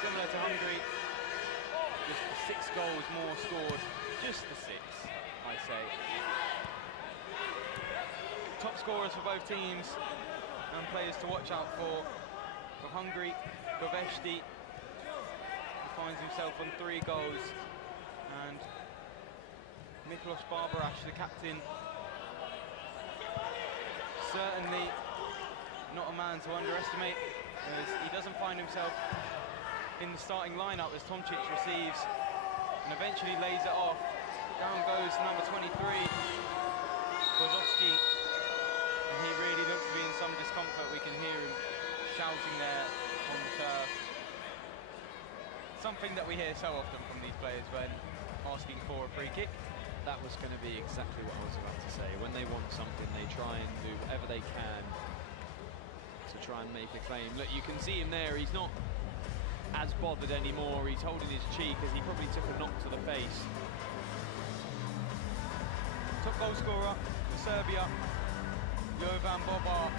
Similar to Hungary, just 6 goals more scored, just the 6, I say. Top scorers for both teams and players to watch out for. For Hungary, Govesti finds himself on 3 goals, and Miklos Barbarash, the captain, certainly not a man to underestimate, as he doesn't find himself in the starting lineup as Tomčić receives and eventually lays it off. Down goes number 23, Bozovsky, and he really looks to be in some discomfort. We can hear him shouting there on the turf. Something that we hear so often from these players when asking for a free kick. That was going to be exactly what I was about to say. When they want something, they try and do whatever they can to try and make a claim. Look, you can see him there. He's not as bothered anymore. He's holding his cheek as he probably took a knock to the face. Top goal scorer for Serbia, Jovan Bobar.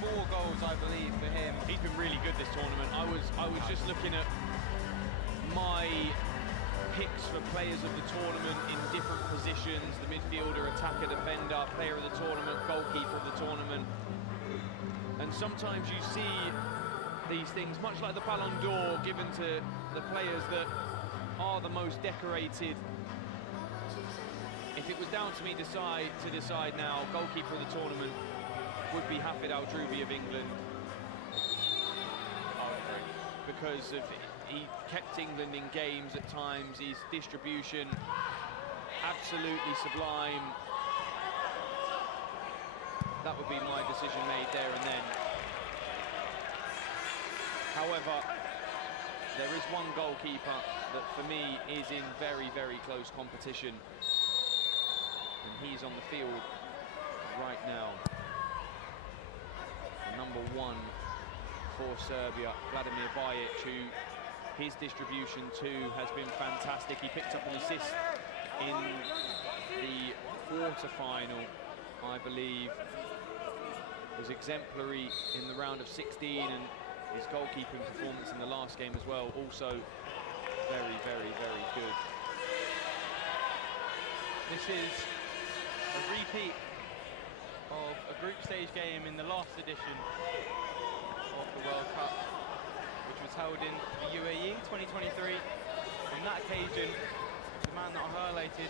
4 goals, I believe, for him. He's been really good this tournament. I was just looking at my picks for players of the tournament in different positions: the midfielder, attacker, defender, player of the tournament, goalkeeper of the tournament. And sometimes you see these things, much like the Ballon d'Or, given to the players that are the most decorated. If it was down to me to decide now, goalkeeper of the tournament would be Hafid Al-Drubi of England. Because he kept England in games at times, his distribution absolutely sublime. That would be my decision made there and then. However, there is one goalkeeper that for me is in very, very close competition. And he's on the field right now. Number 1 for Serbia, Vladimir Bajic, who his distribution too has been fantastic. He picked up an assist in the quarter-final, I believe. Was exemplary in the round of 16, and his goalkeeping performance in the last game as well, also very, very, very good. This is a repeat of a group stage game in the last edition of the World Cup, which was held in the UAE 2023. On that occasion, the man that I highlighted,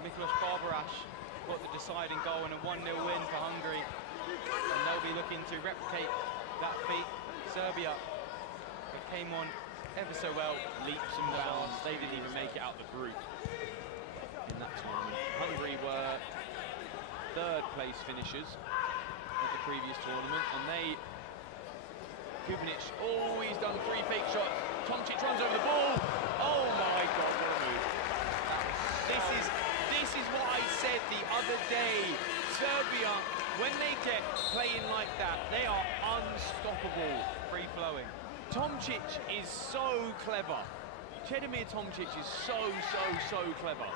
Miklos Barbarash, got the deciding goal and a 1-0 win for Hungary, and they'll be looking to replicate that feat. Serbia, it came on ever so well, leaps and bounds. They didn't even make it out the group in that tournament. Hungary were 3rd place finishers at the previous tournament, and they... Kubanic, oh, he's done 3 fake shots. Tomčić runs over the ball. Oh my God, what a move. This is what I said the other day. Serbia, when they get playing like that, they are unstoppable. Free-flowing. Tomčić is so clever. Čedomir Tomčić is so clever.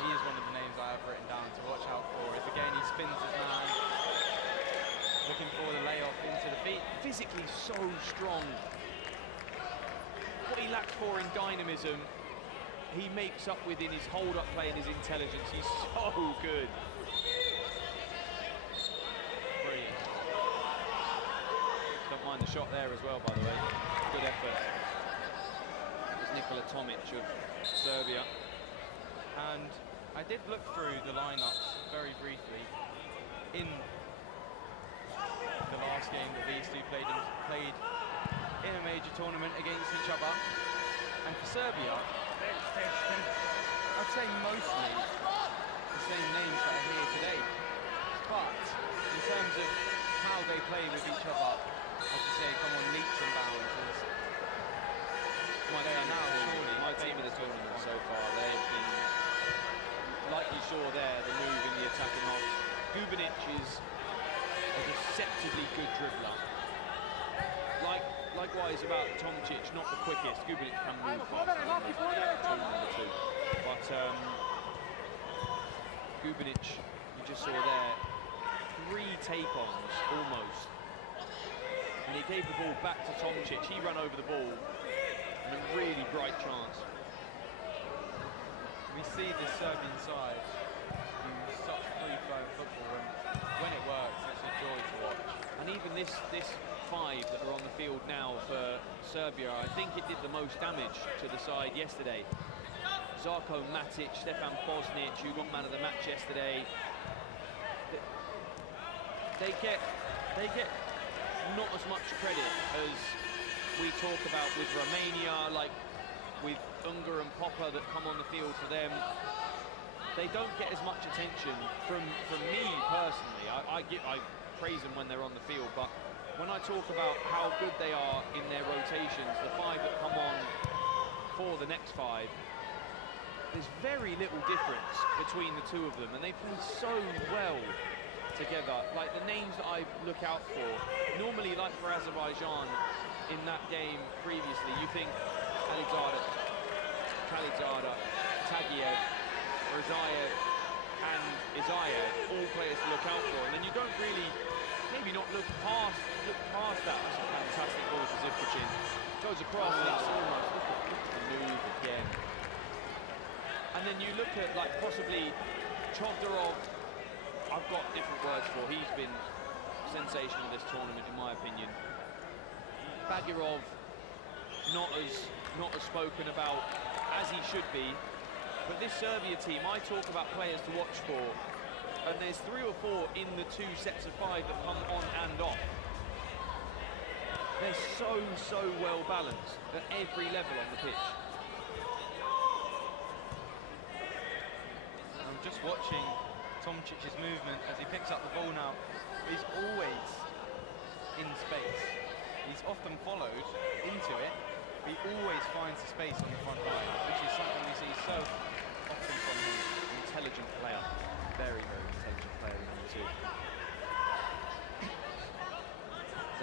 He is one of the names I have written down to watch out for. If again he spins his man, looking for the layoff into the feet. Physically so strong. What he lacks for in dynamism, he makes up with in his hold-up play and his intelligence. He's so good. Brilliant. Don't mind the shot there as well, by the way. Good effort. That was Nikola Tomic of Serbia. And I did look through the lineups very briefly in the last game that these two played in a major tournament against each other. And for Serbia, I'd say mostly the same names that are here today. But in terms of how they play with each other, as you say, come on leaps and bounds. They are now surely my team of the tournament so far. They've been, like you saw there, the move in the attacking half. Kubanic is a deceptively good dribbler. Likewise about Tomčić, not the quickest. Kubanic can move fast. But Kubanic, you just saw there, 3 take-ons almost. and he gave the ball back to Tomčić. He ran over the ball, and a really bright chance. We see the Serbian side use such free-flowing football, and when it works, it's a joy to watch. And even this five that are on the field now for Serbia, I think it did the most damage to the side yesterday. Žarko Matic, Stefan Bosnic, who got man of the match yesterday. They get not as much credit as we talk about with Romania, like with Unger and Popper that come on the field for them. They don't get as much attention from me personally. I praise them when they're on the field, but when I talk about how good they are in their rotations, the five that come on for the next five, there's very little difference between the two of them, and they play so well together. Like the names that I look out for, normally like for Azerbaijan in that game previously, you think Khalilzada, Tagiev, Razaev and Isaev, all players to look out for, and then you don't really, maybe not look past that. That's a fantastic ball for Zivkicin. Goes across, and it's almost, look at the move again. And then you look at like possibly Chodorov, I've got different words for. He's been sensational this tournament in my opinion. Bagirov, not as spoken about as he should be. But this Serbia team, I talk about players to watch for, and there's 3 or 4 in the 2 sets of 5 that come on and off. They're so well balanced at every level on the pitch. I'm just watching Tomčic's movement as he picks up the ball now. He's always in space. He's often followed into it. He always finds the space on the front line, which is something we see so often from him. Intelligent player. Very intelligent player, number 2.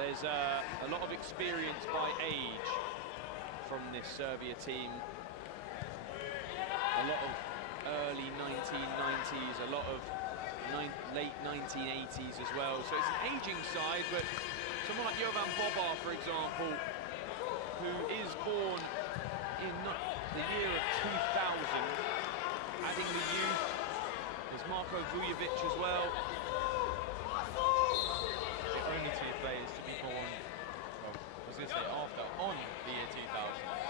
There's a lot of experience by age from this Serbia team. A lot of early 1990s, a lot of late 1980s as well. So it's an aging side, but someone like Jovan Bobar, for example, who is born in the year of 2000, adding the youth. There's Marko Vujovic as well. The only 2 players to be born, well, I was going to say after, on the year 2000.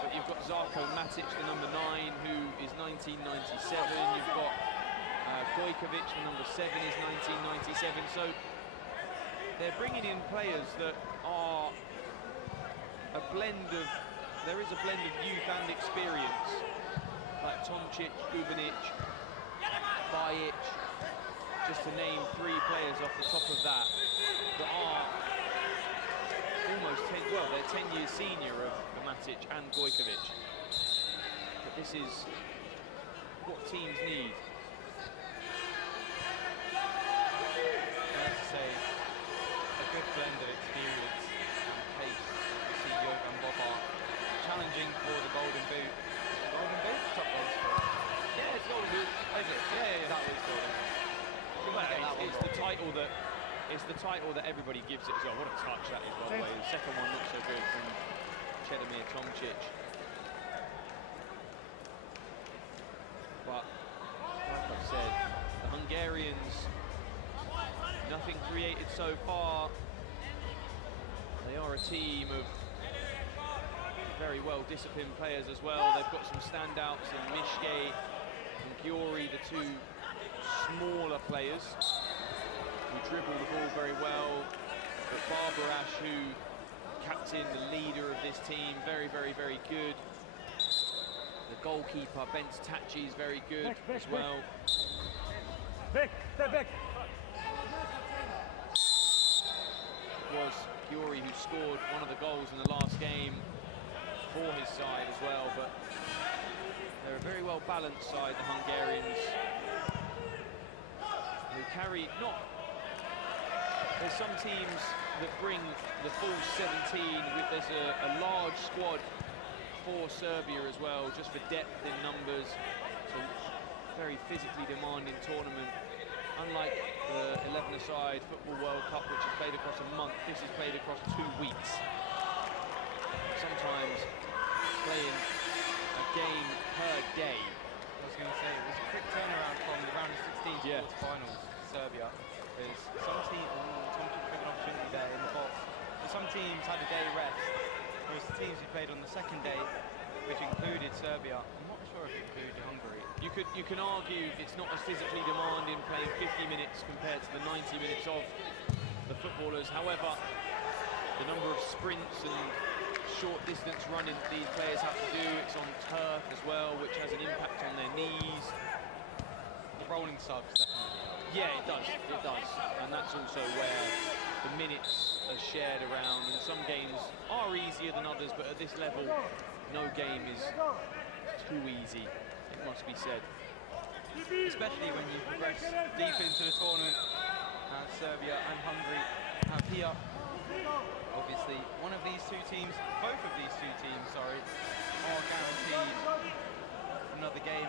But you've got Žarko Matic, the number 9, who is 1997. You've got Gojkovic, the number 7, is 1997. So they're bringing in players that are a blend of, there is a blend of youth and experience, like Tomčić, Gubanic, Bajic, just to name 3 players off the top of that are almost 10, well, they're 10 years senior of Matic and Gojkovic. But this is what teams need. Fair to say, a good blend of experience and pace. You see Jovan Bobar challenging for the Golden Boot. Golden Boot? Top goal scorer. Yeah, it's Golden Boot. Is it? Yeah, that was Golden Boot. It's the title that everybody gives it as well. What a touch that is, by the way. The second one not so good from Chedomir Tomčić. But, like I've said, the Hungarians, nothing created so far. They are a team of very well-disciplined players as well. They've got some standouts in Mishke and Giori, the 2 smaller players who dribble the ball very well. But Barbarash, who captain, the leader of this team, very good. The goalkeeper, Bence Tachi, is very good as well. Back. It was Giori who scored one of the goals in the last game for his side as well, but they're a very well-balanced side, the Hungarians, who carry there's some teams that bring the full 17 there's a large squad for Serbia as well, just for depth in numbers. So very physically demanding tournament, unlike the 11-a-side Football World Cup, which is played across a month. This is played across 2 weeks. Sometimes playing a game per day. I was going to say, it was a quick turnaround from the round of 16 to quarterfinals for Serbia. Because some teams, Tom took an opportunity there in the box, but some teams had a day rest, whereas the teams who played on the second day, which included Serbia, I'm not sure if it included Hungary. You can argue it's not as physically demanding playing 50 minutes compared to the 90 minutes of the footballers. However, the number of sprints and short distance running that these players have to do, it's on turf as well, which has an impact on their knees. The rolling subs, definitely. Yeah, it does, and that's also where the minutes are shared around, and some games are easier than others, but at this level, no game is too easy, it must be said. Especially when you progress deep into the tournament, as Serbia and Hungary have here. Obviously, one of these two teams, both of these two teams, sorry, are guaranteed another game.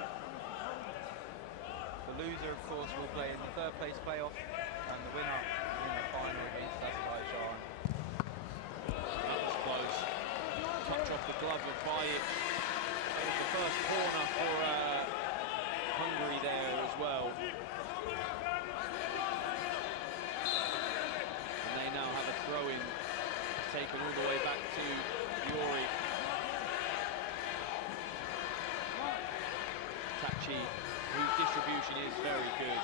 The loser, of course, will play in the third place playoff, and the winner in the final against Azerbaijan. That was close. Touch off the glove of Bajic. That was the first corner for Hungary there as well. And they now have a throw-in taken all the way back to Yuri. Tachi, whose distribution is very good.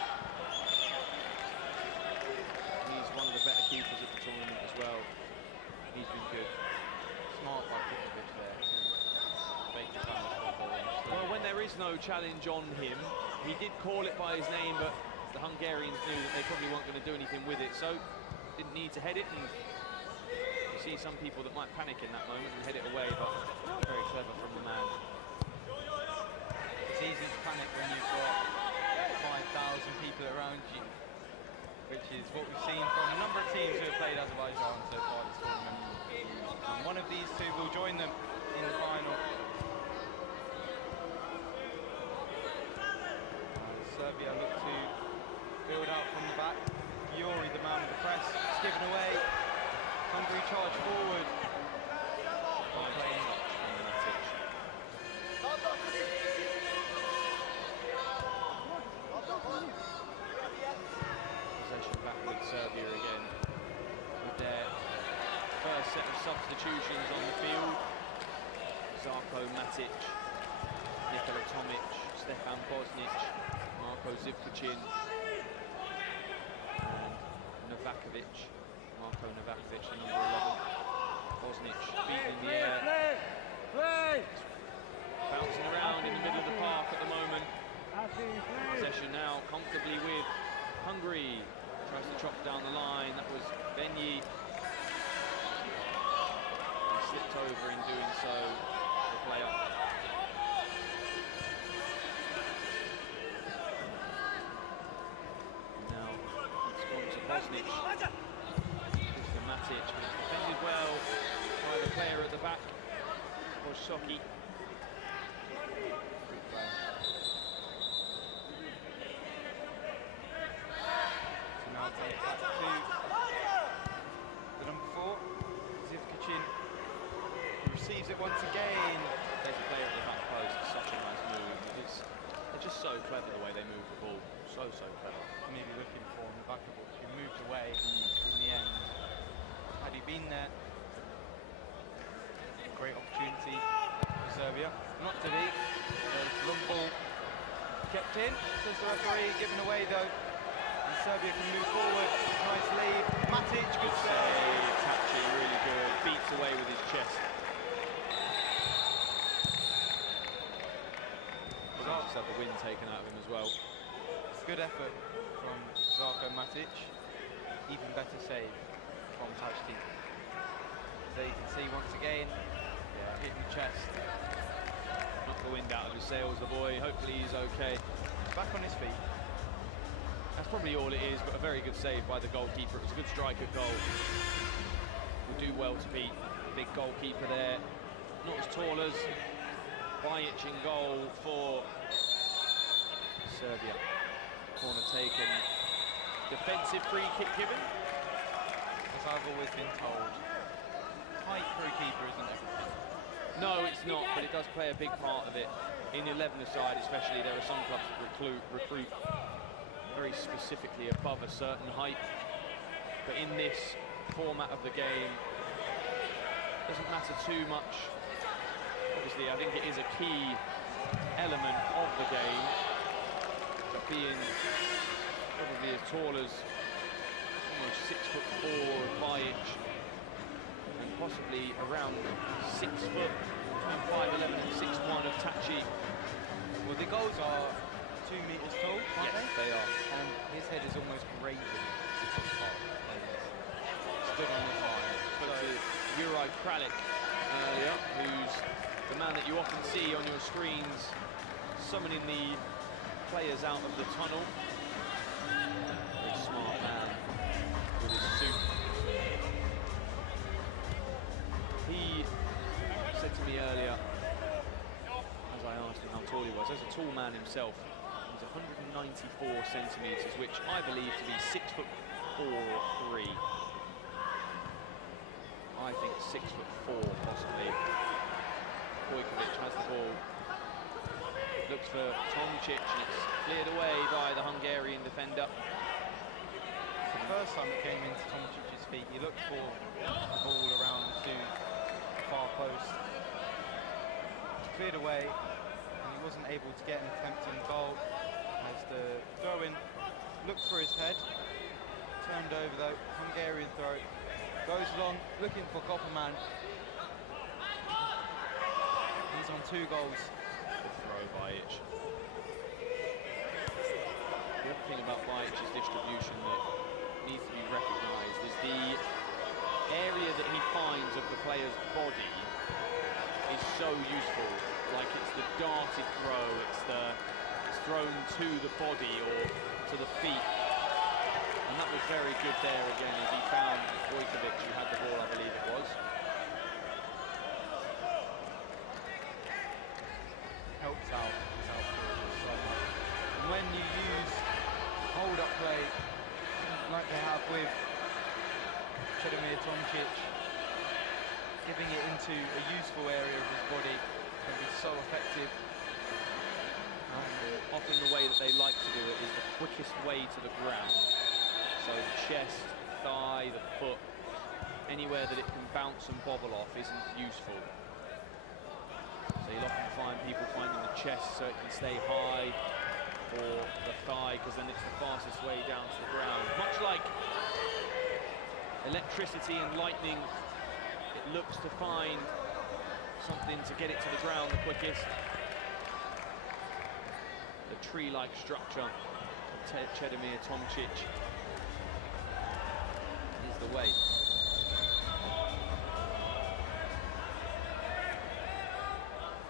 He's one of the better keepers at the tournament as well. He's been good. Smart by Kickoff there to make the football. Well, when there is no challenge on him, he did call it by his name, but the Hungarians knew that they probably weren't going to do anything with it, so didn't need to head it. And you see some people that might panic in that moment and head it away, but very clever from the man. It's easy to panic when you've got 5,000 people around you, which is what we've seen from a number of teams who have played Azerbaijan so far this tournament. And one of these two will join them in the final. Serbia look to build out from the back. Yuri, the man with the press, is given away. Hungary charge forward. Possession back with Serbia again. With their first set of substitutions on the field. Zarko Matic, Nikola Tomic, Stefan Bosnic, Marko Zivkicin, and Novakovic. Marko Novakovic, the number 11. Bosnic beaten in the air. Bouncing around in the middle of the park at the moment. Possession now comfortably with Hungary. Tries to chop down the line. That was Benyi. He slipped over in doing so. The player. Now it's gone to Bosnic. To Matic, but it's defended well by the player at the back, Bosoki. So now back to the number 4, Zivkicin, who receives it once again. There's a player at the back post. It's such a nice move. They're just so clever the way they move the ball. So clever. Maybe looking for in the back of it. He moved away in the end. Had he been there, great opportunity for Serbia. Not to be. There's long ball kept in, says the referee, given away though. And Serbia can move forward. Nice lead. Matic, good save. Tachi, really good. Beats away with his chest. Just had the wind taken out of him as well. Good effort from Zarko Matic. Even better save from Tachi. There you can see once again, hitting the chest. Knocked the wind out of his sails, the boy. Hopefully he's okay. Back on his feet. That's probably all it is, but a very good save by the goalkeeper. It was a good strike at goal. Will do well to beat big goalkeeper there. Not as tall as Bajic in goal for Serbia. Corner taken Defensive free kick given. As I've always been told, height for a keeper isn't everything. No, it's not, but it does play a big part of it. In 11-a-side especially, there are some clubs that recruit very specifically above a certain height. But in this format of the game, it doesn't matter too much. Obviously, I think it is a key element of the game, but being probably as tall as almost 6'4" of Bajic, and possibly around 6 foot, between 5'11" and 6'1" of Tachi. Well, the goals are 2 meters tall, aren't Yes, they are. And his head is almost grazing 6 foot tall. Stood on his line. But to Juraj Kralik earlier, who's the man that you often see on your screens summoning the players out of the tunnel. Very smart man with his suit. He said to me earlier, as I asked him how tall he was, as a tall man himself, he's 194 centimetres, which I believe to be 6'4" or 3. I think 6'4", possibly. Vojkovic has the ball. Looks for Tomčić, and it's cleared away by the Hungarian defender. The first time it came into Tomčić's feet, he looked for the ball around to the far post. It's cleared away, and he wasn't able to get an attempting goal. As the throw-in looked for his head, turned over though, Hungarian throw. Goes long, looking for Copperman. He's on 2 goals. Good throw, Bajic. The other thing about Bajic's distribution that needs to be recognised is the area that he finds of the player's body is so useful. Like it's the darted throw, it's thrown to the body or to the feet. And that was very good there again as he found Vojkovic, who had the ball, I believe it was. Helps out so much. And when you use hold-up play, like they have with Tomčić, giving it into a useful area of his body can be so effective. Often the way that they like to do it is the quickest way to the ground. So the chest, the thigh, the foot, anywhere that it can bounce and bobble off isn't useful. So you'll often find people finding the chest so it can stay high, or the thigh, because then it's the fastest way down to the ground. Much like electricity and lightning, it looks to find something to get it to the ground the quickest. The tree-like structure of Tomčić is the way.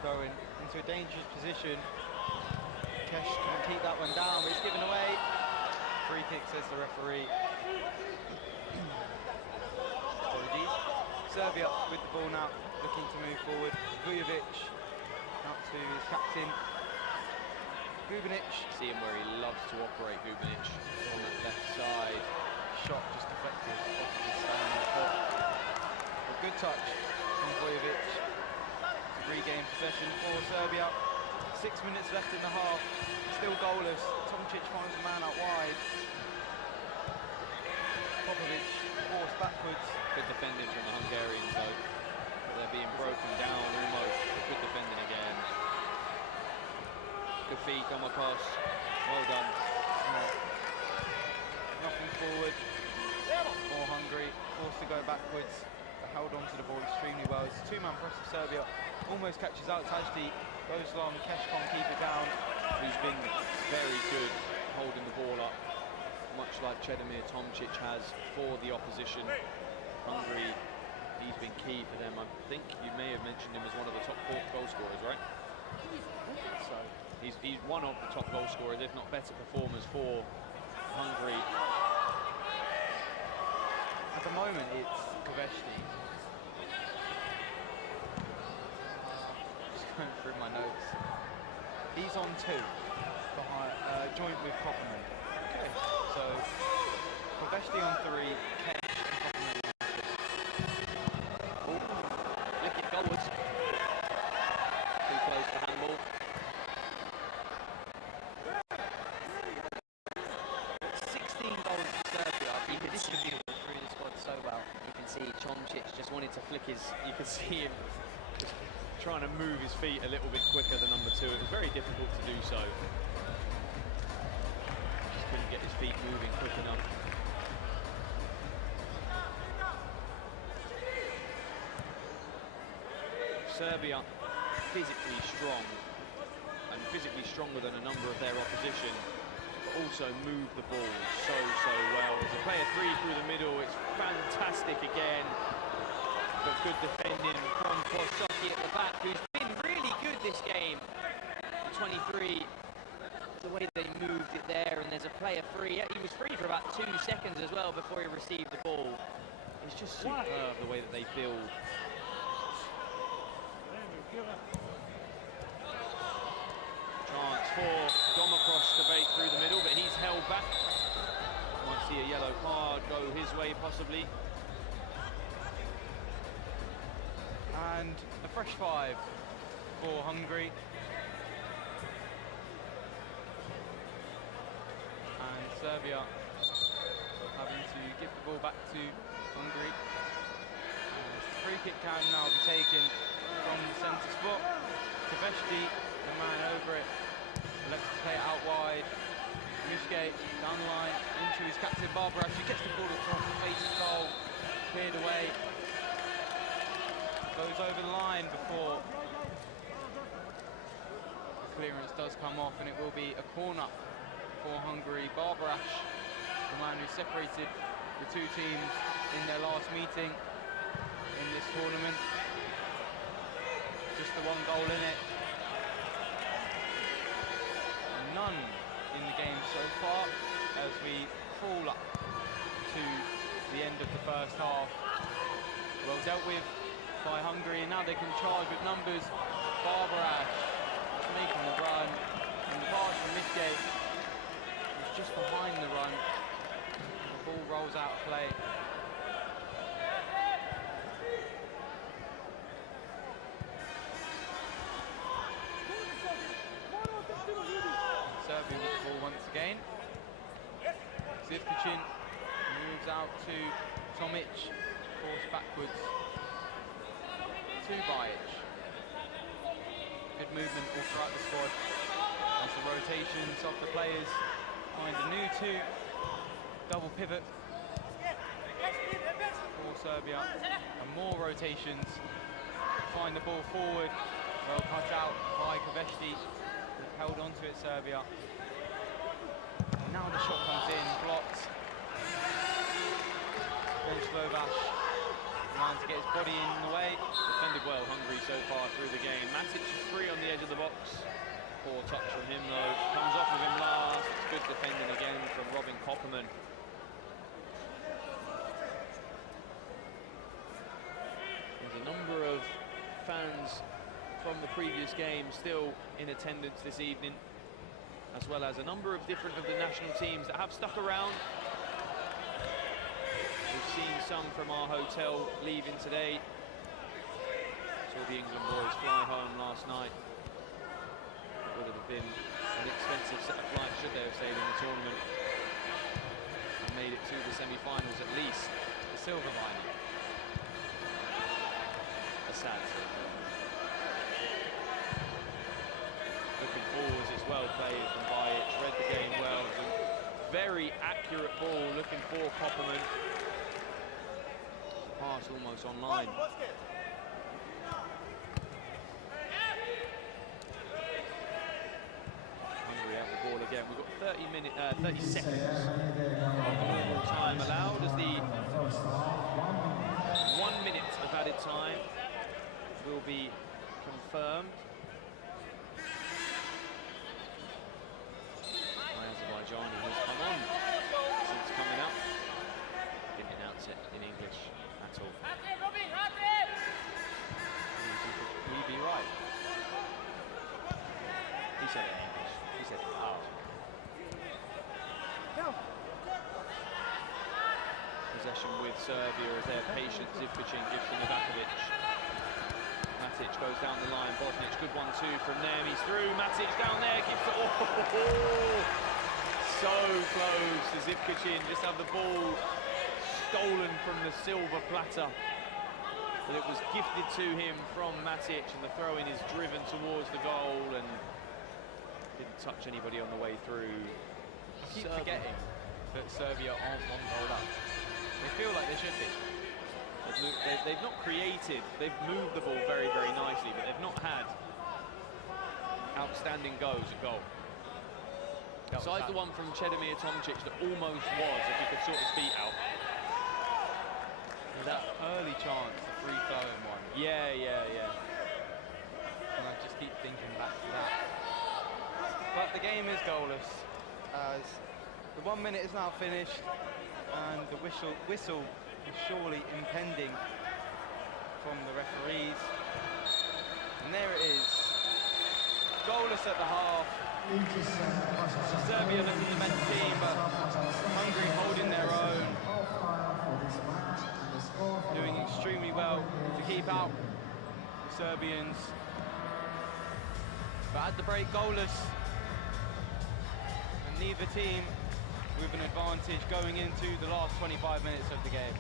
Going into a dangerous position. Kesh can keep that one down, but it's given away. Free kick, says the referee. Apologies. Serbia with the ball now, looking to move forward. Vujovic out to his captain. Gubinic. See him where he loves to operate, Gubinic, on that left side. Shot just deflected off of his standing foot. A good touch from Vujovic to regain possession for Serbia. 6 minutes left in the half, still goalless. Tomčić finds the man out wide. Popovic forced backwards. Good defending from the Hungarians though. They're being broken down almost. Good defending again. Good feet, Domokos. Well done. Nothing forward. More Hungary, forced to go backwards. They held on to the ball extremely well. It's a 2-man press of Serbia. Almost catches out Tajdi. Goes long, Kesh can't keep it down. Who's been very good holding the ball up, much like Tomčić has for the opposition. Hungary, he's been key for them. I think you may have mentioned him as one of the top goal scorers, right? So he's one of the top goal scorers, if not better performers for Hungary. at the moment it's Kaveshti. Just going through my notes. He's on 2, behind, joint with Kopperman. Okay. So on 3. Flick it goalwards. Too close for handball. 16 goals for Serbia. He can distribute through the squad so well. You can see Chomčić just wanted to flick his... You can see him just trying to move his feet a little bit quicker than number 2. It was very difficult to do so. Just couldn't get his feet moving quick enough. Serbia physically strong, and physically stronger than a number of their opposition, but also move the ball so well. There's a player 3 through the middle. It's fantastic again, but good defending from Kosoki at the back, who's been really good this game. 23, the way they moved it there, and there's a player free. Yeah, he was free for about 2 seconds as well before he received the ball. It's just superb the way that they build. Chance for Domokros to bait through the middle, but he's held back. Might see a yellow card go his way, possibly. And a fresh 5 for Hungary. And Serbia having to give the ball back to Hungary. The free kick can now be taken from the centre spot. Kaveshti, the man over it, elects to play it out wide. Mishke down the line into his captain Barbara. She gets the ball across the face of goal, cleared away. Goes over the line before the clearance does come off, and it will be a corner for Hungary. Barbarash, the man who separated the 2 teams in their last meeting in this tournament. Just the 1 goal in it. None in the game so far as we crawl up to the end of the first half. Well dealt with by Hungary, and now they can charge with numbers. Barbarash making the run, and the pass from Mishke is just behind the run. The ball rolls out of play. Serbia with the ball once again. UZBEKISTAN moves out to Tomic, forced backwards to Bajic. Good movement all throughout the squad as the rotations of the players find a new 2. Double pivot for Serbia, and more rotations. Find the ball forward, well cut out by Kaveshti. Held on to it, Serbia. And now the shot comes in, blocked. Slovash, man to get his body in the way. Defended well, Hungary so far through the game. Matic is free on the edge of the box. Poor touch from him though. Comes off of him last. It's good defending again from Robin Kopperman. There's a number of fans from the previous game still in attendance this evening, as well as a number of different of the national teams that have stuck around. We've seen some from our hotel leaving today. Saw the England boys fly home last night. It would have been an expensive set of flights should they have stayed in the tournament and made it to the semi-finals at least. The silver lining. A sad. Looking forwards, it's well played from Bajic, read the game well. It's a very accurate ball, looking for Kopperman. Pass almost online. Hungary have the ball again. We've got 30 seconds of normal time allowed as the 1 minute of added time will be confirmed. Johnny has come on since coming up. Didn't announce it in English at all. Will he be right? He said it in English. He said it. Oh. possession with Serbia as their patient Zivkovic gives to Novakovic. Matic goes down the line, Bosnic, good 1-2 from them, he's through, Matic down there, gives it, so close to Zivkovic, just have the ball stolen from the silver platter. But it was gifted to him from Matic, and the throw-in is driven towards the goal and didn't touch anybody on the way through. I keep forgetting that Serbia aren't one goal up. They feel like they should be. They've not created, they've moved the ball very, very nicely, but they've not had outstanding goes at goal. Besides the one from Chedomir Tomčić that almost was, if he could sort his feet out. That early chance, the free-flowing one. Yeah. And I just keep thinking back to that. But the game is goalless, as the 1 minute is now finished, and the whistle is surely impending from the referees. And there it is, goalless at the half. Serbia looking the better team, but Hungary holding their own, doing extremely well to keep out the Serbians. But at the break, goalless, and neither team with an advantage going into the last 25 minutes of the game.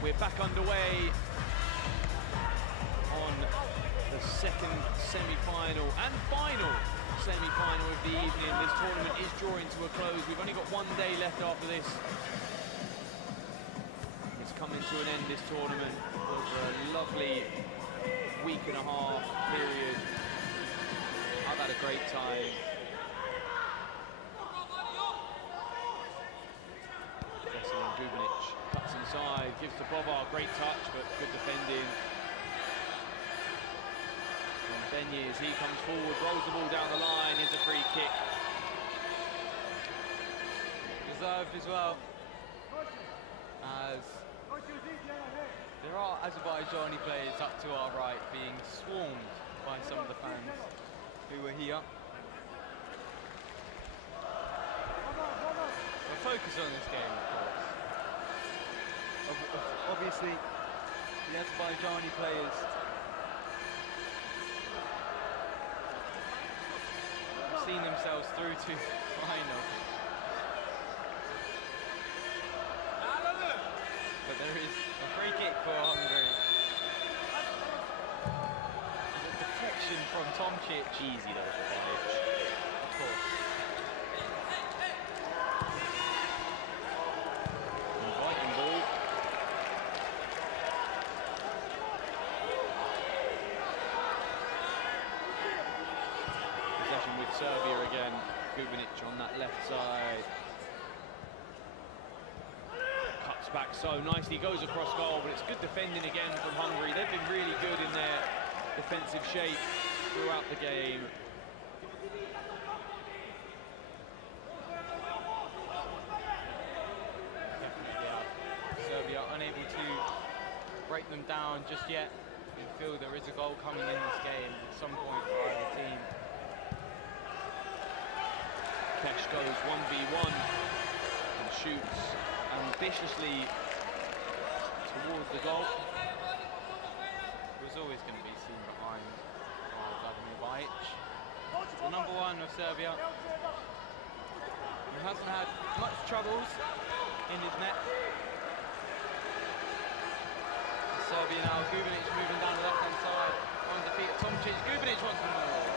We're back underway on the second semi-final and final semi-final of the evening. This tournament is drawing to a close. We've only got 1 day left after this. It's coming to an end, this tournament, over a lovely week and a half period. I've had a great time. Gubinic cuts inside, gives to Bobar, great touch, but good defending. And Benye, as he comes forward, rolls the ball down the line, is a free kick. Deserved as well, as there are Azerbaijani players up to our right being swarmed by some of the fans who were here. We'll focus on this game, of course. Obviously, the Azerbaijani players have seen themselves through to final. But there is a free kick for Hungary. There's a deflection from Tomčić. Easy though for Benjic. Of course. Inviting ball. Possession with Serbia again. Gubinic on that left side. Cuts back so nicely, goes across goal, but it's good defending again from Hungary. They've been really good in their defensive shape throughout the game. Serbia unable to break them down just yet. You feel there is a goal coming in this game at some point for either team. Kesh goes 1v1 and shoots ambitiously towards the goal. It was always going to be seen behind Vladimir Bajic, the number one of Serbia. He hasn't had much troubles in his net. Serbia now, Gubinic moving down the left-hand side, on defeat Tomčić. Gubinic wants more.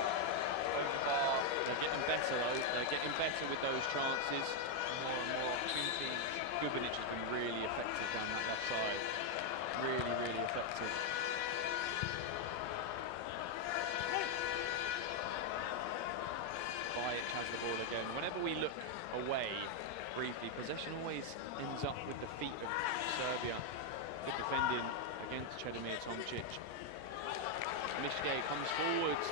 Over the bar. They're getting better though, they're getting better with those chances. More and more opportunities. Gubinic has been really effective down that left side. Really, really effective. Bajic has the ball again. Whenever we look away briefly, possession always ends up with the feet of Serbia. Good defending against Chedomir Tomčić. Mishke comes forward,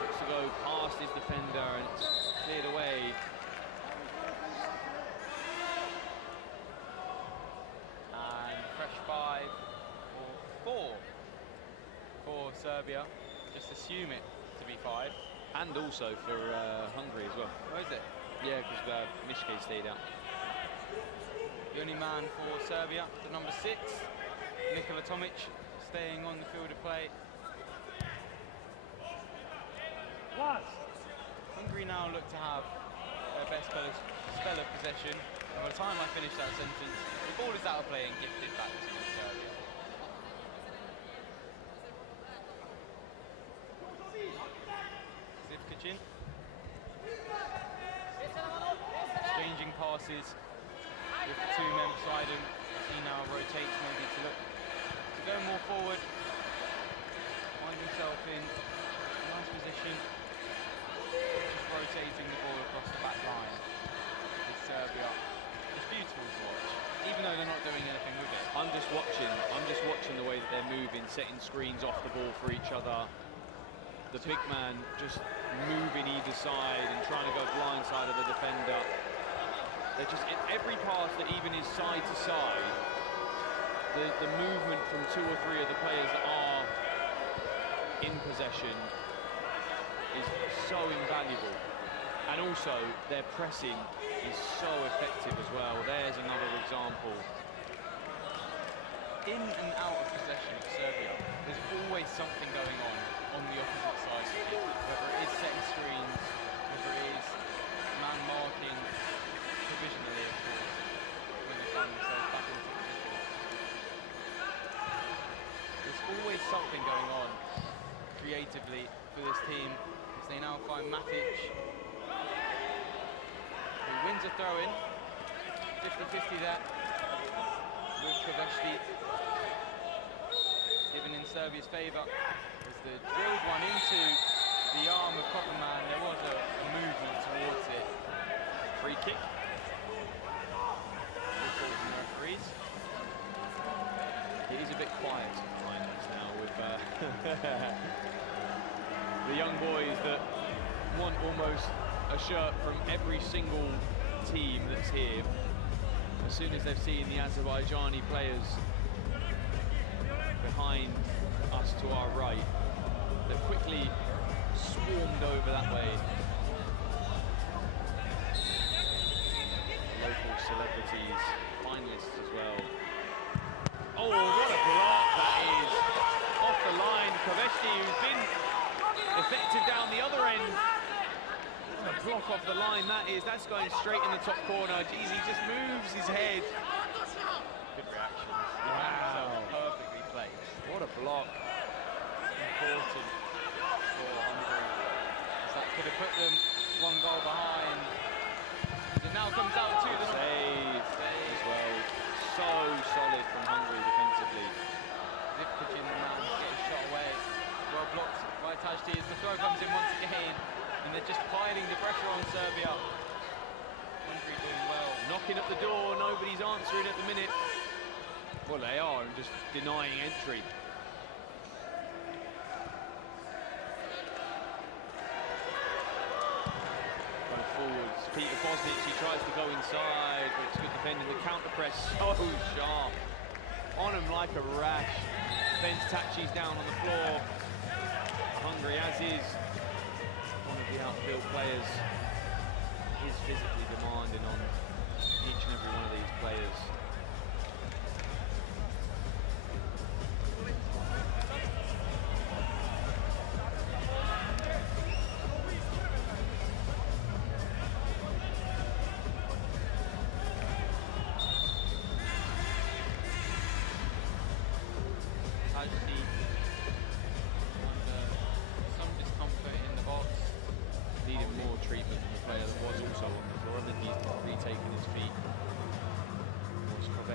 looks to go past his defender, and it's cleared away. And fresh 5 or 4 for Serbia. Just assume it to be 5. And also for Hungary as well. Where is it? Yeah, because Mishke stayed out. The only man for Serbia, the number 6, Nikola Tomic, staying on the field of play. Hungary now look to have their best spell of possession. And by the time I finish that sentence, the ball is out of play and gifted back to Serbia. Zivkicin. Exchanging passes with the 2 men beside him. He now rotates maybe to look to go more forward. Find himself in a nice position. Just rotating the ball across the back line with Serbia. It's beautiful to watch, even though they're not doing anything with it. I'm just watching the way that they're moving, setting screens off the ball for each other. The big man just moving either side and trying to go blind side of the defender. They're just, in every pass that even is side to side, the movement from 2 or 3 of the players that are in possession is so invaluable. And also, their pressing is so effective as well. There's another example. In and out of possession of Serbia, there's always something going on the opposite side of the field. Whether it is setting screens, whether it is man marking, provisionally of course, when they find themselves back into position. something going on creatively for this team as they now find Matic, who wins a throw-in. 50-50 there with Kaveshti, given in Serbia's favour as the drilled one into the arm of Copperman. There was a movement towards it. Free kick. Referees. It is a bit quiet behind us now with the young boys that want almost a shirt from every single team that's here. As soon as they've seen the Azerbaijani players behind us to our right, they've quickly swarmed over that way. Local celebrities, finalists as well. Oh, what a block that is! Off the line, Kaveshti, who's been effective down the other end. What a block off the line that is. That's going straight in the top corner. Jeez, he just moves his head. Good reactions. Wow. Perfectly played. What a block. Important for Hungary. As that could have put them 1 goal behind. It now comes out to the Save as well. So solid from Hungary defensively. Zivkovic now get his shot away. Well blocked by Tajdi as the throw comes in once again. And they're just piling the pressure on Serbia. Hungary doing well. Knocking at the door, nobody's answering at the minute. Well, they are, and just denying entry. Going forwards, Peter Bosnic, he tries to go inside, but it's good defending. The counter press so sharp. On him like a rash. Then Tachi's down on the floor. Hungary, as is one of the outfield players, is physically demanding on each and every one of these players.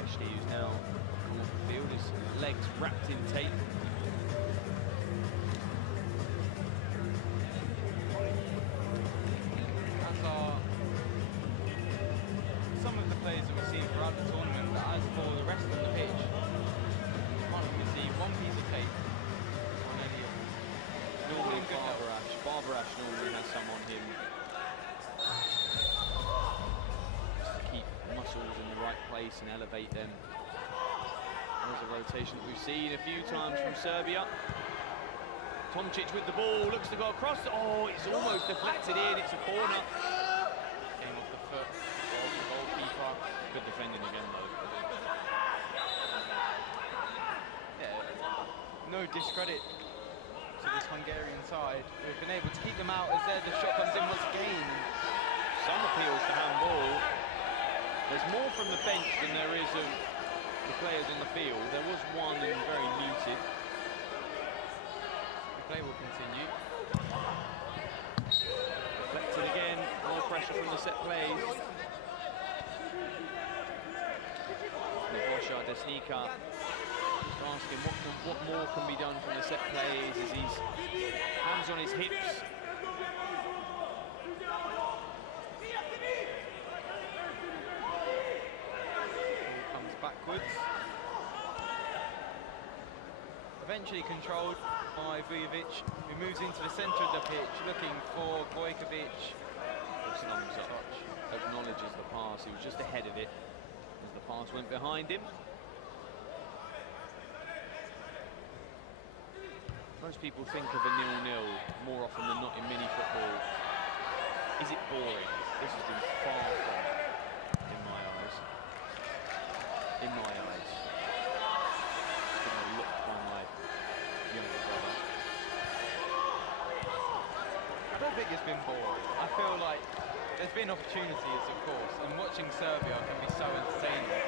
Who's now come off the field, his legs wrapped in tape. That's some of the players that we've seen throughout the tournament, but as for the rest of the pitch, you can't even see one piece of tape on any of them. Normally Barbarash normally has some on him. Muscles in the right place and elevate them. There's a rotation that we've seen a few times from Serbia. Tomčić with the ball, looks to go across. Oh, it's almost deflected in, it's a corner. Came off the foot of the goalkeeper. Good defending again though. Yeah, no discredit to this Hungarian side. We've been able to keep them out as the shot comes in once again. Some appeals to handball. There's more from the bench than there is of the players on the field. There was one and very muted. The play will continue. Deflected again, more pressure from the set plays. Bosha Desnica just asking what more can be done from the set plays as he's hands on his hips. Backwards. Eventually controlled by Vujovic, who moves into the centre of the pitch, looking for Gojkovic. Just thumbs up, acknowledges the pass. He was just ahead of it as the pass went behind him. Most people think of a 0-0 more often than not in mini football. Is it boring? This has been far from it, in my eyes. In my eyes. Just giving a look by my younger brother. I don't think it's been boring. I feel like there's been opportunities, of course, and watching Serbia can be so entertaining.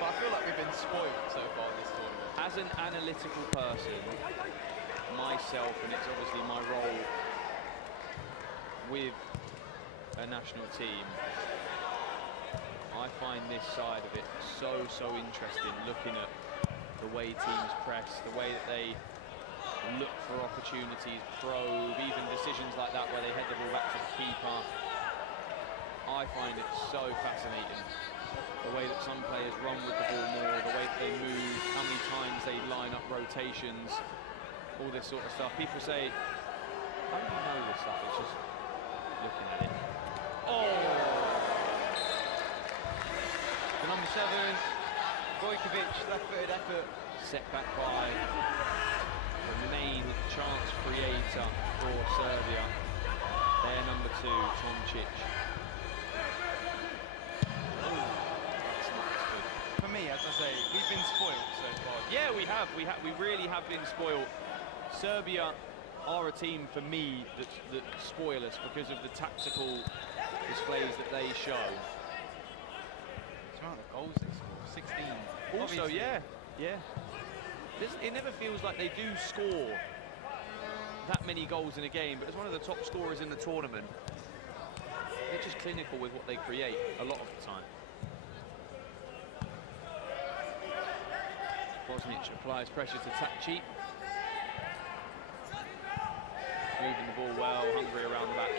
But I feel like we've been spoiled so far this tournament. as an analytical person, myself, and it's obviously my role with a national team, I find this side of it so interesting, looking at the way teams press, the way that they look for opportunities, probe, even decisions like that where they head the ball back to the keeper. I find it so fascinating. The way that some players run with the ball more, the way that they move, how many times they line up rotations, all this sort of stuff. People say, how do you know this stuff? It's just looking at it. Oh! The number 7, Gojkovic, left-footed effort. Set back by the main chance creator for Serbia. Their number 2, Tomčić. For me, as I say, we've been spoiled so far. Yeah, we have. We really have been spoiled. Serbia are a team, for me, that spoil us because of the tactical displays that they show. The amount of goals they score, 16. Also, Obviously. yeah. It never feels like they do score that many goals in a game, but as one of the top scorers in the tournament, they're just clinical with what they create a lot of the time. Bosnic applies pressure to Tačić. Moving the ball well, Hungary around the back.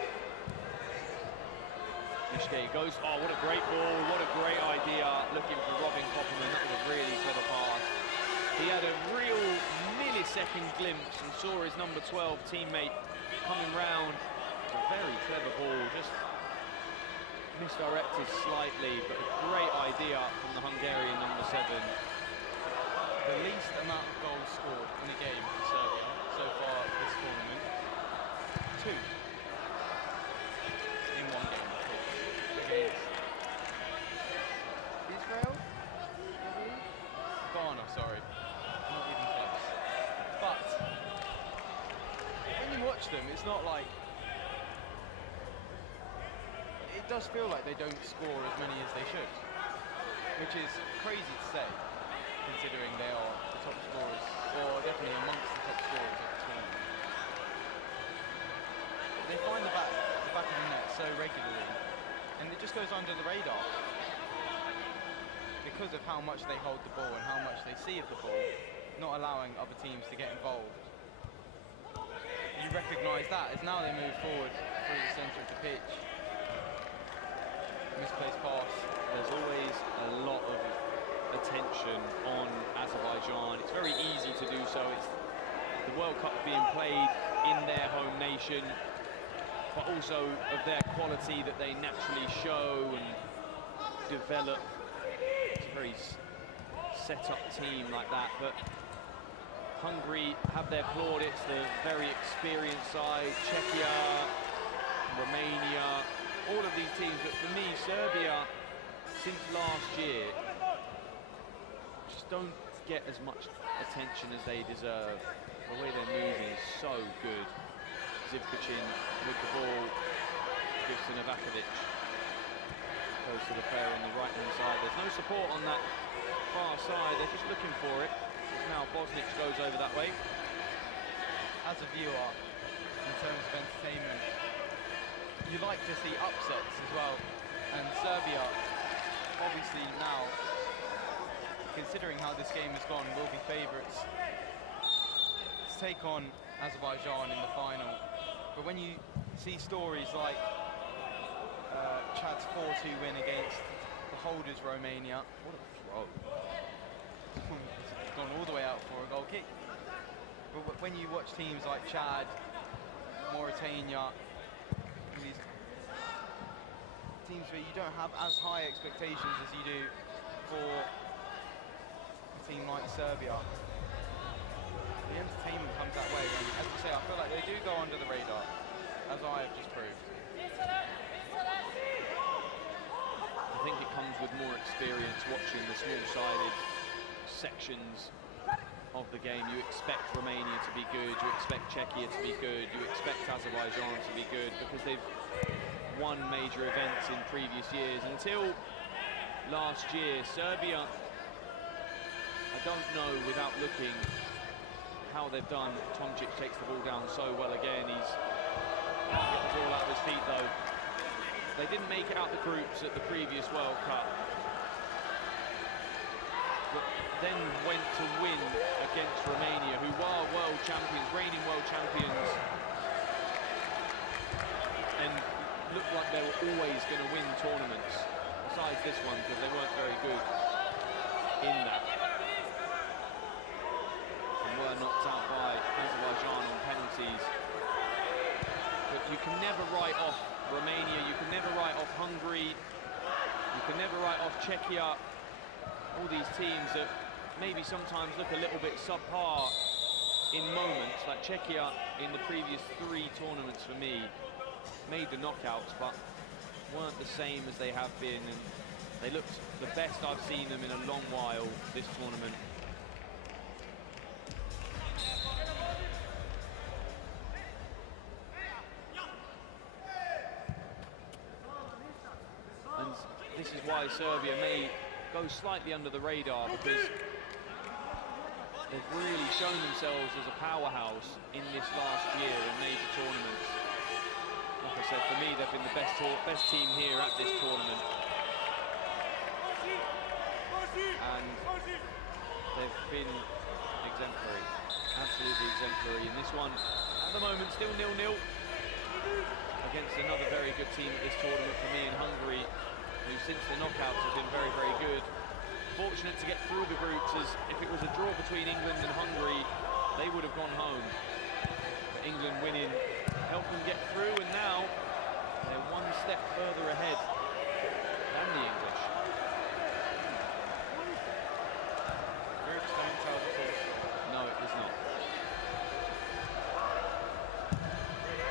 Mishke goes, oh, what a great ball, what a great idea, looking for Robin Kopperman. That was a really clever pass. He had a real millisecond glimpse and saw his number 12 teammate coming round. A very clever ball, just misdirected slightly, but a great idea from the Hungarian number 7. The least amount of goals scored in a game for Serbia so far this tournament. 2. In one game, of course. Against Israel? Ghana, sorry. Not even close. But when you watch them, it's not like... It does feel like they don't score as many as they should. Which is crazy to say, considering they are the top scorers, or definitely amongst the top scorers of the tournament. They find the back of the net so regularly, and it just goes under the radar because of how much they hold the ball and how much they see of the ball, not allowing other teams to get involved. You recognise that as now they move forward through the centre of the pitch. Misplaced pass. There's always a lot of attention on Azerbaijan. It's very easy to do so. It's the World Cup being played in their home nation, but also of their quality that they naturally show and develop. It's a very set-up team like that, but Hungary have their plaudits, the very experienced side, Czechia, Romania, all of these teams, but for me, Serbia, since last year, just don't get as much attention as they deserve. The way they're moving is so good. Zivkicin with the ball, gives to Novakovic. Goes to the player on the right-hand side. There's no support on that far side, they're just looking for it. Now Bosnic goes over that way. As a viewer, in terms of entertainment, you like to see upsets as well. And Serbia, obviously now, considering how this game has gone, will be favourites to take on Azerbaijan in the final. But when you see stories like Chad's 4-2 win against the holders Romania, what a throw. It's gone all the way out for a goal kick. But when you watch teams like Chad, Mauritania, these teams where you don't have as high expectations as you do for a team like Serbia, the entertainment comes that way. And as you say, I feel like they do go under the radar, as I have just proved. I think it comes with more experience watching the small-sided sections of the game. You expect Romania to be good, you expect Czechia to be good, you expect Azerbaijan to be good, because they've won major events in previous years. Until last year, Serbia, I don't know without looking how they've done. Tomčić takes the ball down so well again. He's can't get the ball out of his feet though. They didn't make it out the groups at the previous World Cup, but then went to win against Romania, who are world champions, reigning world champions, and looked like they were always going to win tournaments, besides this one, because they weren't very good in that. And were knocked out by Azerbaijan on penalties. But you can never write off Romania, you can never write off Hungary, you can never write off Czechia. All these teams that maybe sometimes look a little bit subpar in moments, like Czechia in the previous 3 tournaments for me, made the knockouts, but weren't the same as they have been, and they looked the best I've seen them in a long while this tournament. And this is why Serbia may go slightly under the radar, because they've really shown themselves as a powerhouse in this last year in major tournaments. Like I said, for me, they've been the best team here at this tournament. And they've been exemplary, absolutely exemplary. In this one, at the moment, still 0-0 against another very good team at this tournament for me in Hungary, who since the knockouts have been very, very good. Fortunate to get through the groups, as if it was a draw between England and Hungary, they would have gone home. But England winning helped them get through, and now they're one step further ahead than the English. Groups don't tell the full. No, it does not.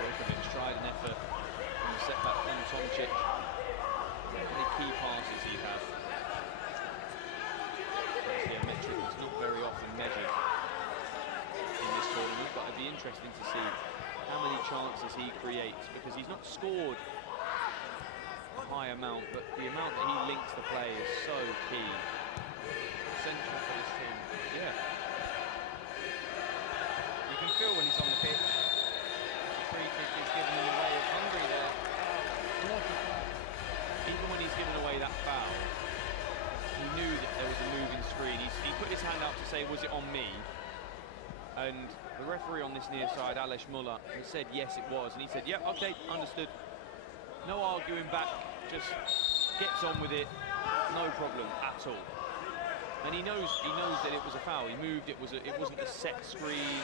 Djokovic tried an effort from the setback from Tomčić. How many key passes he has. Obviously a metric that's not very often measured in this tournament, but it'd be interesting to see how many chances he creates, because he's not scored a high amount, but the amount that he links the play is so key. Essential for this team. Yeah. You can feel when he's on the pitch. The free kick is giving him away of Hungary there. Even when he's given away that foul, he knew that there was a moving screen. He put his hand out to say, was it on me? And the referee on this near side, Ales Muller, has said yes it was, and he said, yeah, okay, understood. No arguing back, just gets on with it, no problem at all. And he knows that it was a foul. He moved, it wasn't a set screen.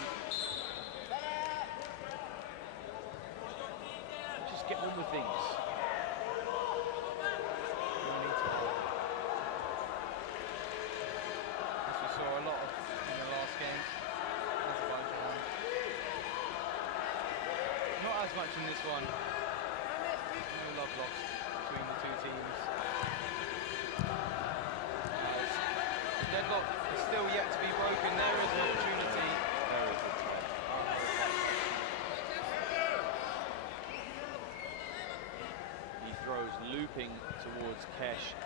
Just get on with things. As we saw a lot of in the last game. Not as much in this one. No love lost between the two teams. Deadlock is still yet to be broken. There is an opportunity. Very good try. He throws looping towards Kesh,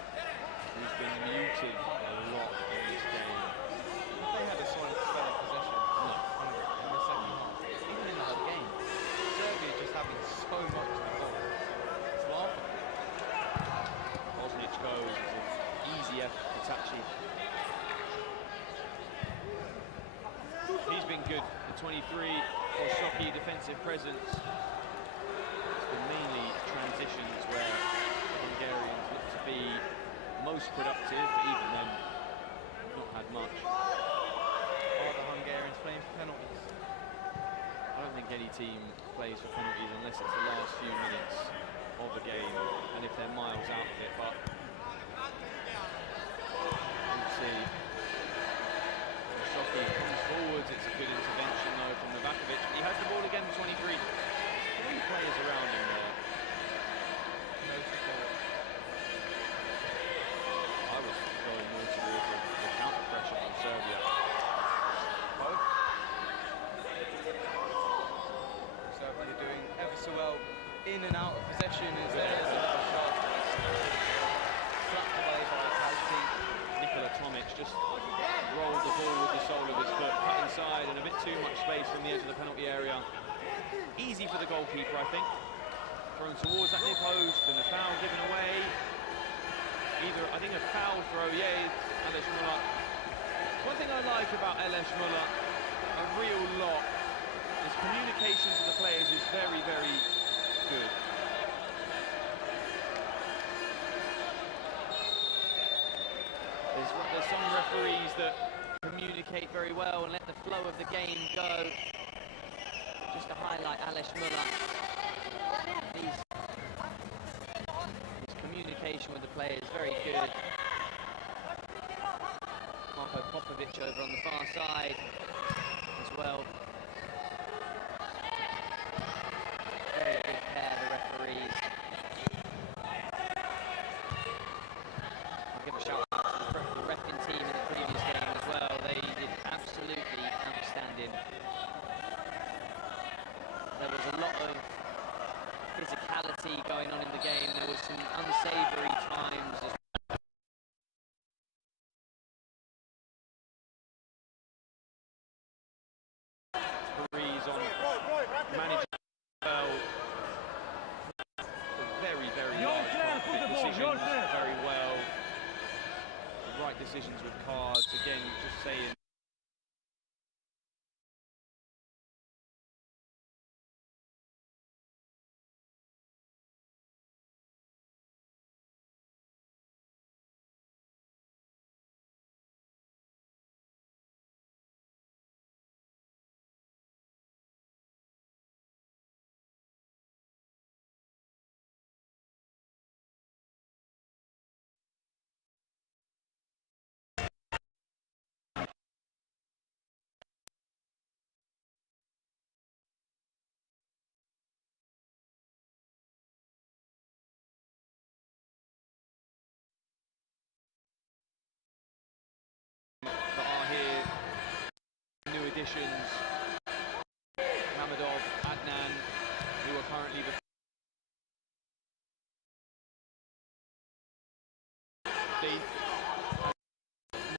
who's been muted a lot in this game. They had a solid spell of possession. No. In the second half. Even in the whole game. Serbia just having so much to go. It's laughable. Bosnic goes, it's an easy effort for Tachi. He's been good. The 23, Oshoki defensive presence. It's been mainly transitions where the Hungarians look to be most productive, but even then, not had much. Are the Hungarians playing for penalties? I don't think any team plays for penalties unless it's the last few minutes of a game, and if they're miles out of it, but we'll see. Oshoki comes forwards, it's a good intervention though from Novakovic. He has the ball again, 23. 3 players around him there. No support. I was going more towards the counter pressure from Serbia. Both. Serbia doing ever so well in and out of possession. As there's another shot. Slapped away by Tachi. Nikola Tomic just rolled the on the edge of the penalty area. Easy for the goalkeeper, I think. Thrown towards that near post and a foul given away. Either, I think, a foul throw, yeah, Alex Muller. One thing I like about Alex Muller a real lot, his communication to the players is very, very good. There's some referees that communicate very well and let the flow of the game go. Just to highlight Alex Muller, his communication with the players very good. Marko Popovic over on the far side as well. Very good pair, the referees. I'll give a shout out to the reffing team in the previous game as well. They did absolutely outstanding. There was a lot of physicality going on in the game. There was some unsavoury times as well. Referees on managing well. Very, very large part of it. Decisions very well. The right decisions with cards. Again, just saying. That are here, new additions, Mamedov, Adnan, who are currently the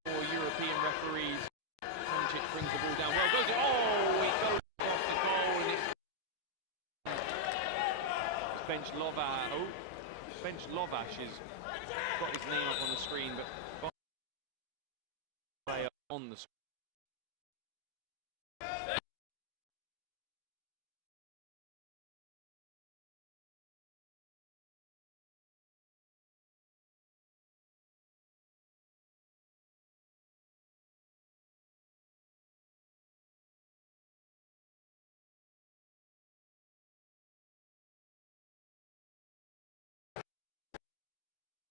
more European referees. Tomčić brings the ball down well, goes it, oh, he goes off the goal, and it's Bench Lovash. Oh, Bench Lovash has got his name up on the screen, but player on the screen.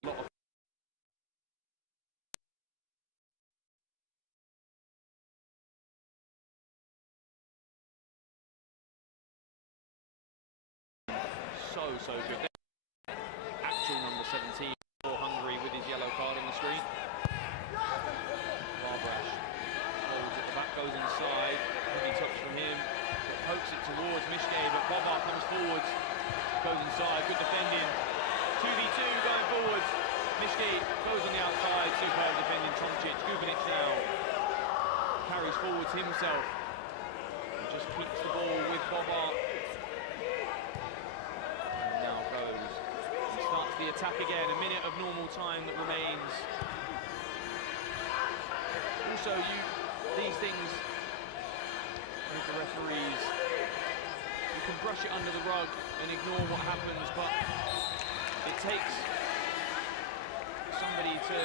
Lot of so good. Actual number 17 for Hungary with his yellow card on the screen. Barbrash holds at the back, goes inside. Heavy touch from him. Pokes it towards Mishke, but Bobar comes forwards. Goes inside, good defending. 2v2 going forwards. Mishke goes on the outside, superb defending Tomčić. Gubinic now carries forwards himself. And just keeps the ball with Bobar. Starts the attack again, a minute of normal time that remains. Also, these things with the referees, you can brush it under the rug and ignore what happens, but it takes somebody to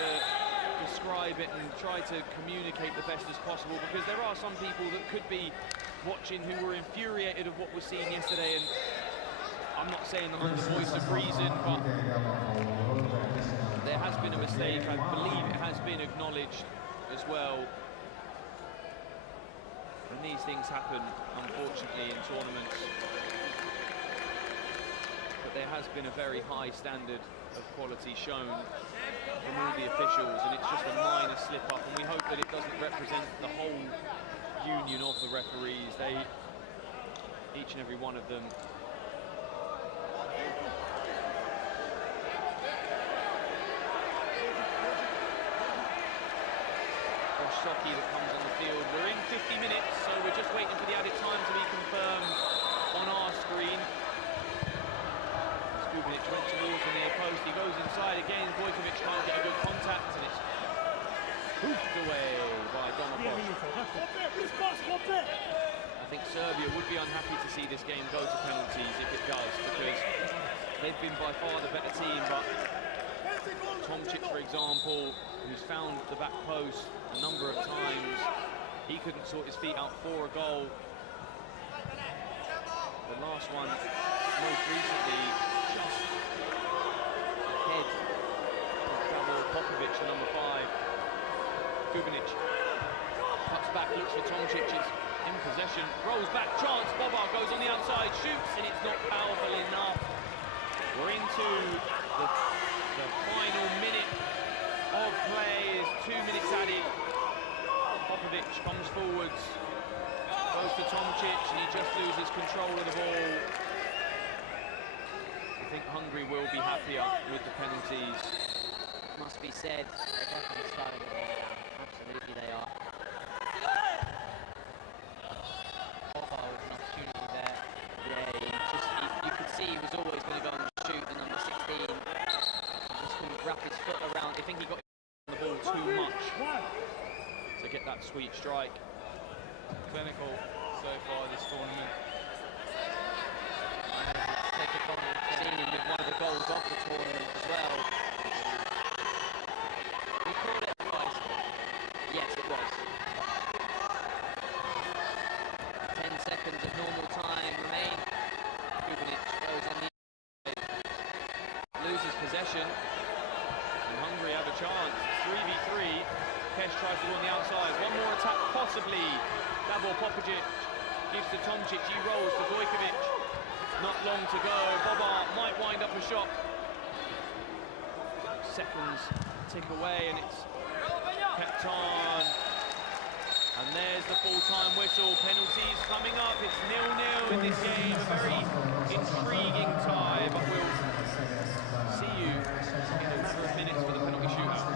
describe it and try to communicate the best as possible, because there are some people that could be watching who were infuriated of what was seen yesterday, and I'm not saying that I'm the voice of reason, but there has been a mistake. I believe it has been acknowledged as well. And these things happen, unfortunately, in tournaments. But there has been a very high standard of quality shown from all the officials, and it's just a minor slip-up, and we hope that it doesn't represent the whole union of the referees. Each and every one of them, Soki that comes on the field. We're in 50 minutes, so we're just waiting for the added time to be confirmed on our screen. Skubinic went towards the near post. He goes inside again. Vojkovic can't get a good contact, and it's hoofed away by Domopov. I think Serbia would be unhappy to see this game go to penalties if it does, because they've been by far the better team, but Tomčić, for example, who's found the back post a number of times, he couldn't sort his feet out for a goal. The last one, most recently, just ahead of Davor Popovic, the number 5. Skubinic cuts back, looks for Tomčić, is in possession, rolls back, chance, Bobar goes on the outside, shoots, and it's not powerful enough. We're into the final minute of play, is 2 minutes added. Popovic comes forwards, goes to Tomčić, and he just loses control of the ball. I think Hungary will be happier with the penalties. Must be said, they're definitely starting to roll down. Absolutely they are. Bobar with an opportunity there. Yeah, you could see he was always going to go and shoot, the number 16. Just couldn't wrap his foot around. I think he got the ball too much to get that sweet strike. Clinical so far this tournament. Seen him with one of the goals of the tournament as well. We called it twice. Yes, it was. 10 seconds of normal time remain. Skubinic goes on the Loses possession, and Hungary have a chance. 3v3. Kesh tries to go on the outside. One more attack, possibly. Davor Popovic gives to Tomčić. He rolls to Vojkovic. Not long to go. Bobar might wind up a shot. Seconds tick away, and it's kept on. And there's the full-time whistle. Penalties coming up. It's 0-0 in this game. A very intriguing tie, but we'll see you in a couple of minutes for the penalty shootout.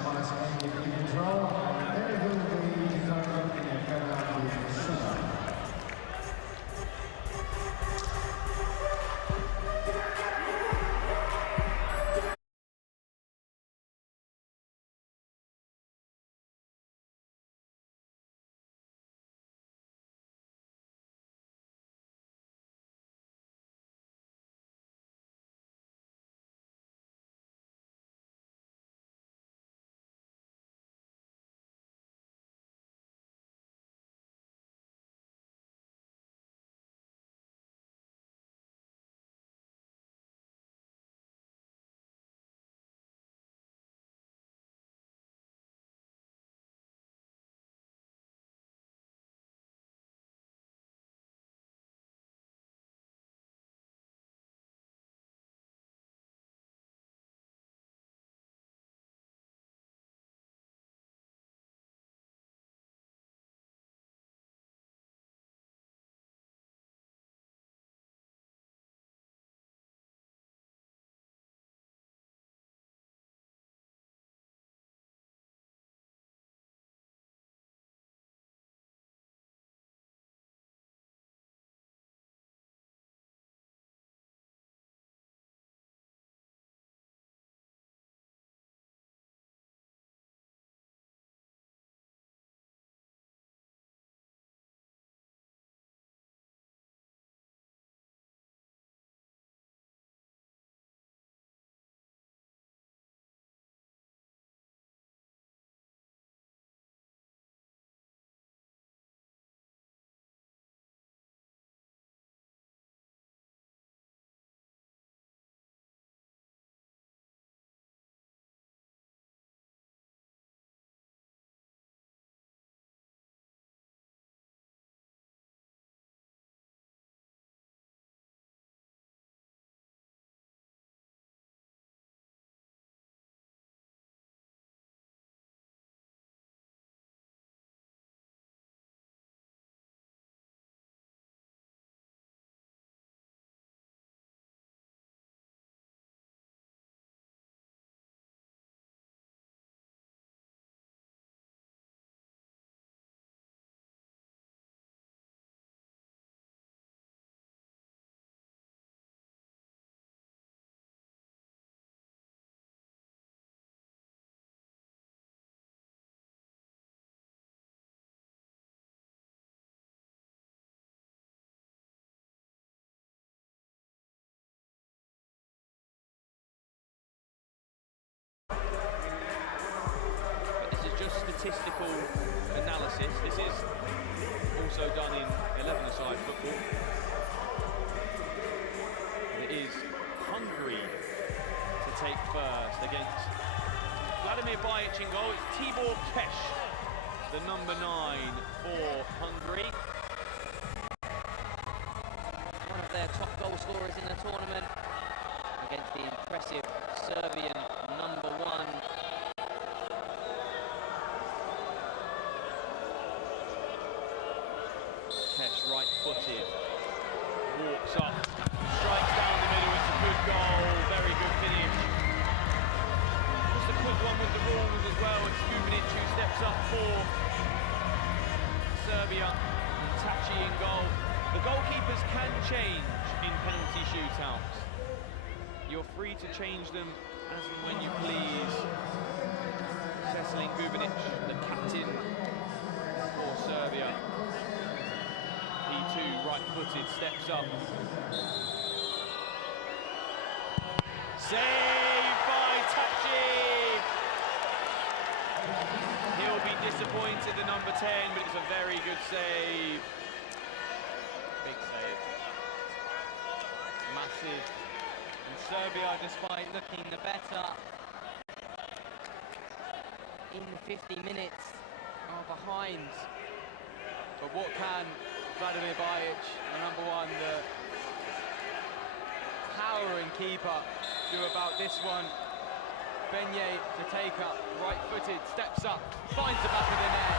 also done in 11-a-side football. And it is Hungary to take first against Vladimir Bajic in goal. It's Tibor Kesh, the number 9 for Hungary. One of their top goal scorers in the tournament against the impressive Serbian number 1. Kesh, right-footed, walks up, strikes down the middle. It's a good goal, very good finish. Just a quick one with the rules as well. It's Gubinic who steps up for Serbia. Tachi in goal. The goalkeepers can change in penalty shootouts. You're free to change them as and when you please. Seselin Gubinic, the captain for Serbia. He too, right-footed, steps up. Saved by Tachi! He'll be disappointed, the number 10, but it's a very good save. Big save. Massive. And Serbia, despite looking the better In 50 minutes, are behind. But what can Vladimir Bajic, the number 1, the towering keeper, do about this one? Benye to take up, right-footed, steps up, finds the back of the net.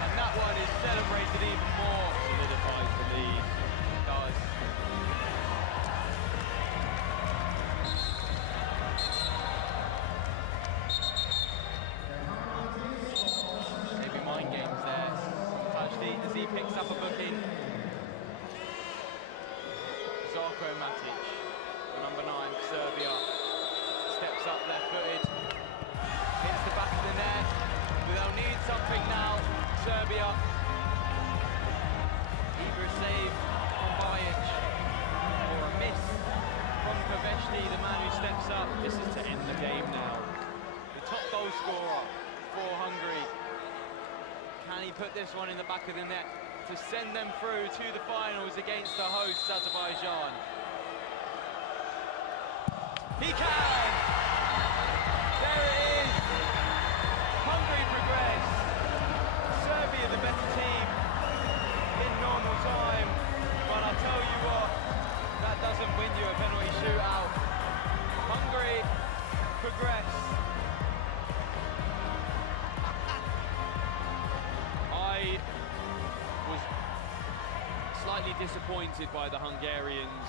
And that one is celebrated even more. Solidifies the lead. It does. Maybe mind games there. Tajdi as he picks up a booking. Zarko Matic, the number 9, Serbia, steps up left-footed, hits the back of the net. They'll need something now, Serbia. Either a save from Bajic or a miss from Koveshny, the man who steps up. This is to end the game now. The top goal scorer for Hungary. Can he put this one in the back of the net to send them through to the finals against the hosts, Azerbaijan? He can! There it is! Hungary progress. Serbia the better team in normal time. But I'll tell you what, that doesn't win you a penalty shootout. Hungary progress. I was slightly disappointed by the Hungarians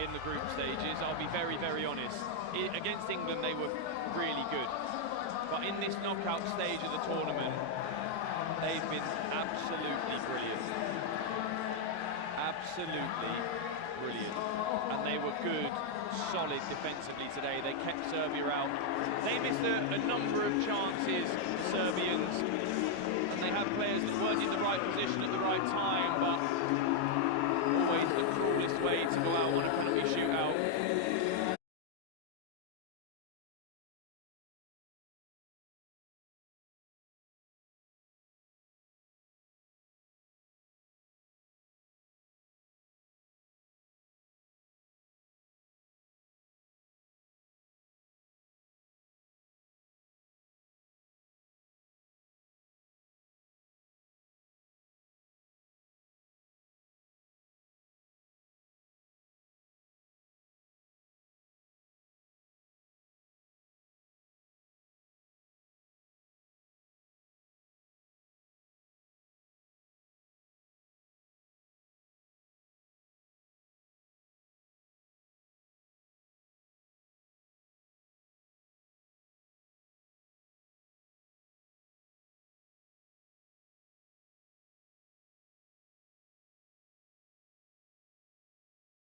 in the group stages. I'll be very, very honest. Against England, they were really good. But in this knockout stage of the tournament, they've been absolutely brilliant. Absolutely brilliant. And they were good, solid defensively today. They kept Serbia out. They missed a number of chances, Serbians. And they have players that weren't in the right position at the right time.